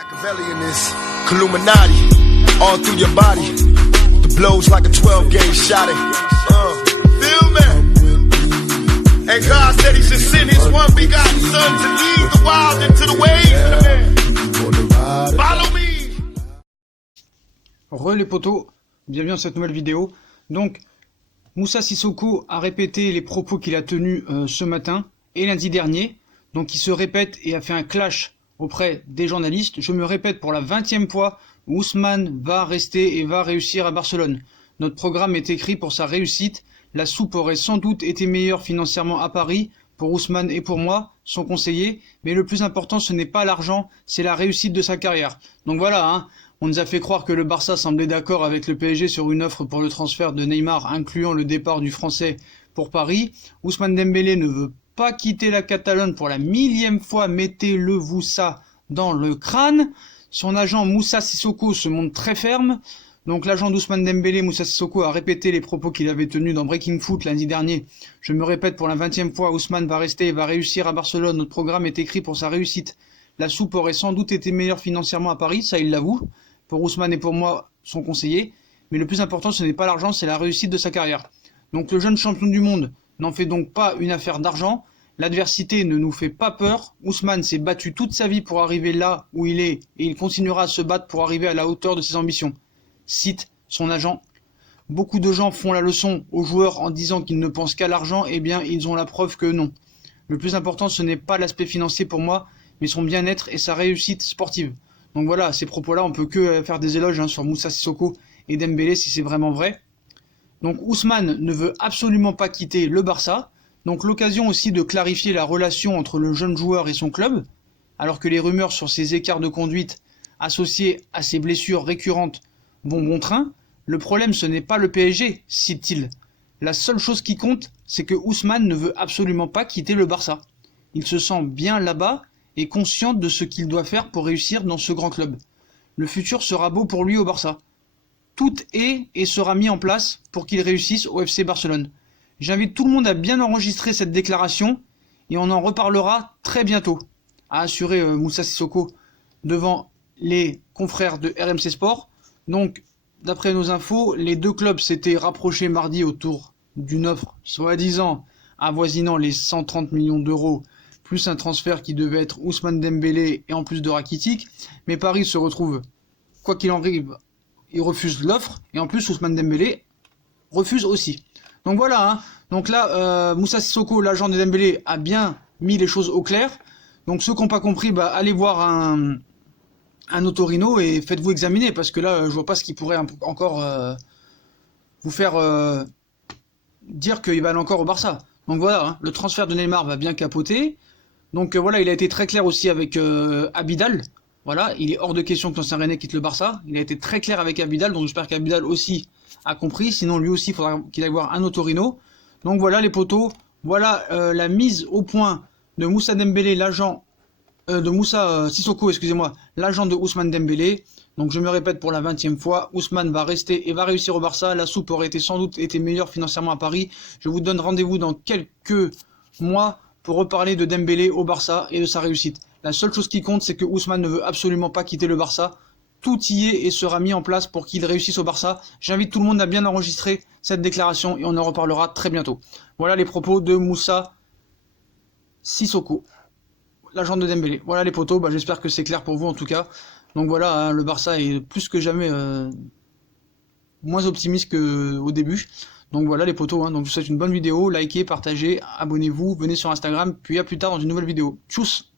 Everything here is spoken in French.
Machiavelli in this Illuminati, all through your body. The blows like a 12-gauge shot. Feel me? And God said He should send His one begotten Son to lead the wild into the ways. Follow me. Les potos, bienvenue dans cette nouvelle vidéo. Donc, Moussa Sissoko a répété les propos qu'il a tenus ce matin et lundi dernier. Donc, il se répète et a fait un clash auprès des journalistes. Je me répète pour la 20e fois, Ousmane va rester et va réussir à Barcelone. Notre programme est écrit pour sa réussite. La soupe aurait sans doute été meilleure financièrement à Paris, pour Ousmane et pour moi, son conseiller. Mais le plus important, ce n'est pas l'argent, c'est la réussite de sa carrière. Donc voilà, hein. On nous a fait croire que le Barça semblait d'accord avec le PSG sur une offre pour le transfert de Neymar, incluant le départ du Français pour Paris. Ousmane Dembélé ne veut pas quitter la Catalogne pour la 1000e fois, mettez-le-vous ça dans le crâne. Son agent Moussa Sissoko se montre très ferme. Donc l'agent d'Ousmane Dembélé, Moussa Sissoko, a répété les propos qu'il avait tenus dans Breaking Foot lundi dernier. Je me répète pour la 20e fois, Ousmane va rester et va réussir à Barcelone. Notre programme est écrit pour sa réussite. La soupe aurait sans doute été meilleure financièrement à Paris, ça il l'avoue. Pour Ousmane et pour moi, son conseiller. Mais le plus important, ce n'est pas l'argent, c'est la réussite de sa carrière. Donc le jeune champion du monde n'en fait donc pas une affaire d'argent. L'adversité ne nous fait pas peur. Ousmane s'est battu toute sa vie pour arriver là où il est et il continuera à se battre pour arriver à la hauteur de ses ambitions. Cite son agent. Beaucoup de gens font la leçon aux joueurs en disant qu'ils ne pensent qu'à l'argent. Eh bien, ils ont la preuve que non. Le plus important, ce n'est pas l'aspect financier pour moi, mais son bien-être et sa réussite sportive. Donc voilà, ces propos-là, on peut que faire des éloges sur Moussa Sissoko et Dembélé si c'est vraiment vrai. Donc Ousmane ne veut absolument pas quitter le Barça. Donc l'occasion aussi de clarifier la relation entre le jeune joueur et son club, alors que les rumeurs sur ses écarts de conduite associés à ses blessures récurrentes vont bon train. Le problème, ce n'est pas le PSG, cite-t-il. La seule chose qui compte, c'est que Ousmane ne veut absolument pas quitter le Barça. Il se sent bien là-bas et conscient de ce qu'il doit faire pour réussir dans ce grand club. Le futur sera beau pour lui au Barça. Tout est et sera mis en place pour qu'il réussisse au FC Barcelone. J'invite tout le monde à bien enregistrer cette déclaration et on en reparlera très bientôt, a assuré Moussa Sissoko devant les confrères de RMC Sport. Donc, d'après nos infos, les deux clubs s'étaient rapprochés mardi autour d'une offre soi-disant avoisinant les 130 millions d'euros, plus un transfert qui devait être Ousmane Dembélé et en plus de Rakitic. Mais Paris se retrouve, quoi qu'il en arrive, il refuse l'offre et en plus Ousmane Dembélé refuse aussi. Donc voilà, hein. Donc là, Moussa Sissoko, l'agent de Dembélé, a bien mis les choses au clair. Donc ceux qui n'ont pas compris, allez voir un otorino et faites-vous examiner, parce que là, je vois pas ce qui pourrait encore vous faire dire qu'il va aller encore au Barça. Donc voilà, hein, le transfert de Neymar va bien capoter. Donc voilà, il a été très clair aussi avec Abidal. Voilà, il est hors de question que l'ancien Rennais quitte le Barça. Il a été très clair avec Abidal, donc j'espère qu'Abidal aussi a compris. Sinon, lui aussi, il faudra qu'il aille voir un otorino. Donc voilà les potos, voilà la mise au point de Moussa Dembélé, l'agent de Moussa Sissoko, excusez-moi, l'agent de Ousmane Dembélé. Donc je me répète pour la 20e fois, Ousmane va rester et va réussir au Barça. La soupe aurait sans doute été meilleure financièrement à Paris. Je vous donne rendez-vous dans quelques mois pour reparler de Dembélé au Barça et de sa réussite. La seule chose qui compte, c'est que Ousmane ne veut absolument pas quitter le Barça. Tout y est et sera mis en place pour qu'il réussisse au Barça. J'invite tout le monde à bien enregistrer cette déclaration et on en reparlera très bientôt. Voilà les propos de Moussa Sissoko, l'agent de Dembélé. Voilà les potos, j'espère que c'est clair pour vous en tout cas. Donc voilà, hein, le Barça est plus que jamais moins optimiste qu'au début. Donc voilà les potos, hein. Donc je vous souhaite une bonne vidéo, likez, partagez, abonnez-vous, venez sur Instagram, puis à plus tard dans une nouvelle vidéo. Tchuss!